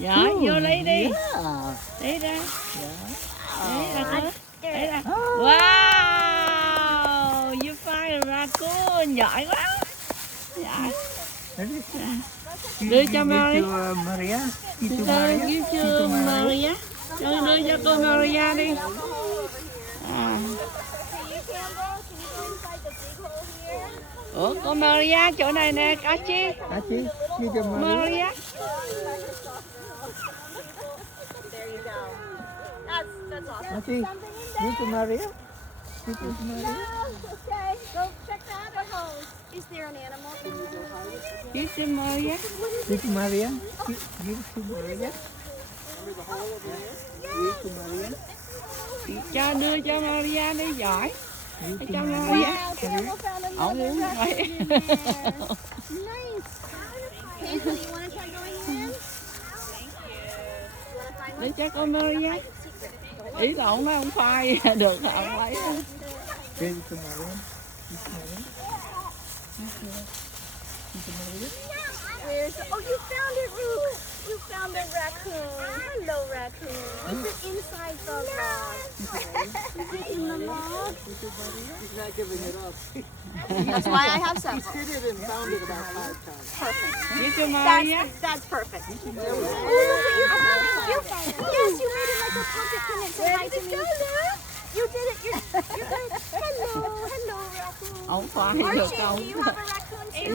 Giỏi, vô lấy đi. Lấy ra. Lấy ra cơ. Lấy ra. Wow, you find a raccoon. Giỏi quá. Giỏi. Đưa cho Maria. Give to Maria. Đưa cho cô Maria đi. Ủa, cô Maria chỗ này nè, Archie. Archie, give to Maria. Maria. That's awesome. Archie, give to Maria. Give to Maria. Okay, go check that out. Is there an animal? Give to Maria. Give to Maria. Give to Maria. Give to Maria. Cho đưa cho Maria đi, giỏi. Give Cho to Maria. Maria. Ổng muốn vậy. Nice. Hazel, you want to try going in? Để cho cô Maria. Ý là ổng nói ổng phai được là ổng lấy. Give to Maria. Give to Maria. Give to Maria. Oh, you found it, Ruth. You found a raccoon. Hello, raccoon. Is it inside the log? Is it in the log? He's not giving it up. That's why I have some. He hid it and found it about 5 times. Perfect. Give to Maria. That's perfect. Oh, look at you. Yes, you made it like a puppet. Come and say hi to me. You did it. You're good. Hello, raccoon. Ổng phai được Archie, do ổng. you have a raccoon?